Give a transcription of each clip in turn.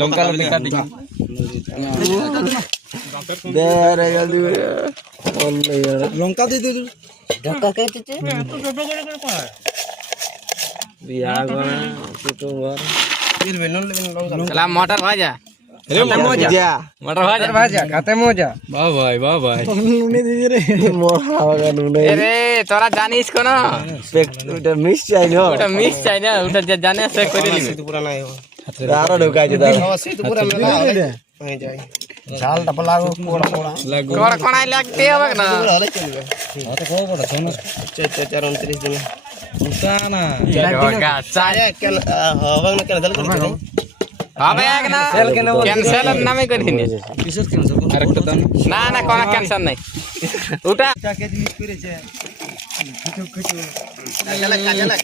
লঙ্কা লঙ্কা দিয়ে मटर भाजा मटर भाजा खाते मजा वाह भाई अरे तोरा जानिस को ना ওটা মিস চাই না ওটা মিস চাই না ওটা জানে সে করে নিবি পুরা নাই আরো ঢোকাই দে পুরা মেলা হয়ে যায় ঝালটা লাগো কোড়া কোড়াই লাগতে হবে না হলে চলবে তো কত বড় 4 দিন উঠা না होगा चाय কেন হবে না কেন দল করে হবে এক না ক্যান্সেল না আমি করি নি কিসের ক্যান্সেল আরেকটা দাও না না কোনো ক্যান্সেল নাই ওটা টাকা জিনিস করেছে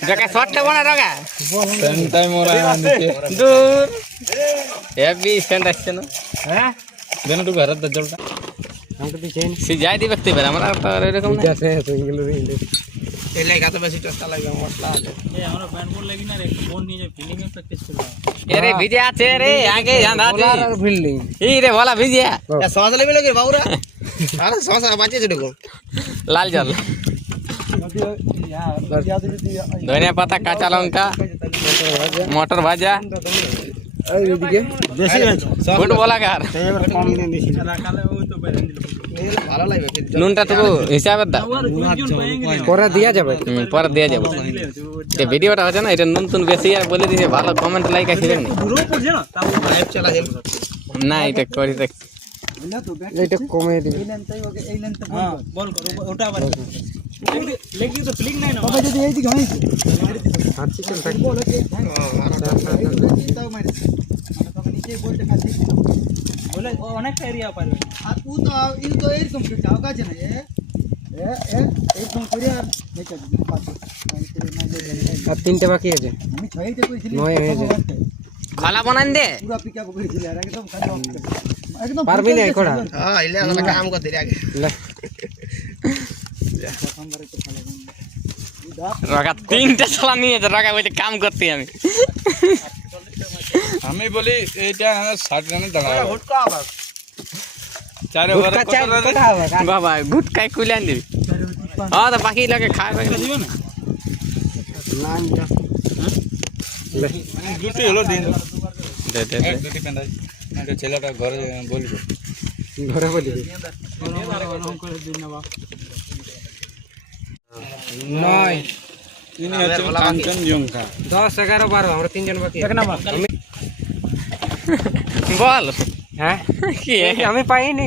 জায়গা শর্টটা বনা রাগা সেন্টাই মোরা নিচে দূর হেভি সেন্ট আসছে না হ্যাঁ দেন একটু ঘরের জলটা আমাকে দিছেন সি যাই দিবে দেখতে পারে আমরা তো এরকম না আছে তো এগুলো এই লাগা তো বেশি টেস্ট লাগবে মশলা আছে এই আমরা ব্যান্ড বোর্ড লাগি না রে ফোন নিয়ে যে ফিলিং এর প্র্যাকটিস করব अरे ভিজে আছে রে আগে জানা দি আর ফিলিং এই রে বলা ভিজে এ সস লেবে লাগে বাউরা আরে সস বাঁচে যেটুকু লাল জল ধনিয়া পাতা কাঁচা লঙ্কা মটর ভাজা এইদিকে বেশি আছে গুড বলাগার এবার কম নিয়ে দিছি কালে ওই তো বেরেন দিল ভালো লাগবে নুনটা তো হিসাবে দাও পরে দিয়া যাবে পরে দেয়া যাবে এই ভিডিওটা আছে না এটা নতুন বেশি আর বলে দিছে ভালো কমেন্ট লাইক আসবেন দূরও পড়ছে না তাও লাইভ চালা যাবে না এটা করি দেখ এটা কমে দিবি এই লেন্থ বল কর ওটা আবার লেগি তো ফিলিং নাই না বাবা যদি এইদিকে হয় হাঁচি চল থাক বল কি তাও মারি তখন নিচে বলতে খাচ্ছি বলে অনেকটা এরিয়া পারবে আর ও তো ইন তো এরকম কি চাও কাজ না এরকম করে আর দেখো আর তিনটে বাকি আছে আমি ছয়তে কইছিলি নয় হয়েছে খালা বানান দে পুরো পিকআপ করেছিলি আর একদম খালি একদম পারবি না কোড়া হ্যাঁ ইলে আমরা কাম করতে রে আগে রাগা তিনটা চালা নিয়েছে রাগা বলতে কাম করতে আমি বলি এইটা 60 রানে দাঁড়াবো হুটকা আবার চার ওভার কত রানে বাবা গুটকাই কুলান দিবি হ্যাঁ তো বাকি লাগে খাবে দিবে না নাম দুটি হলো দিন দে দে এক দুটি পেন্ডাই না ছেলেটা ঘরে বলবো ঘরে বলি নয় ইনি হচ্ছে কাঞ্চন জঙ্কা 10 11 12 আমরা তিনজন বাকি এক নাম্বার বল হ্যাঁ কি আমি পাইনি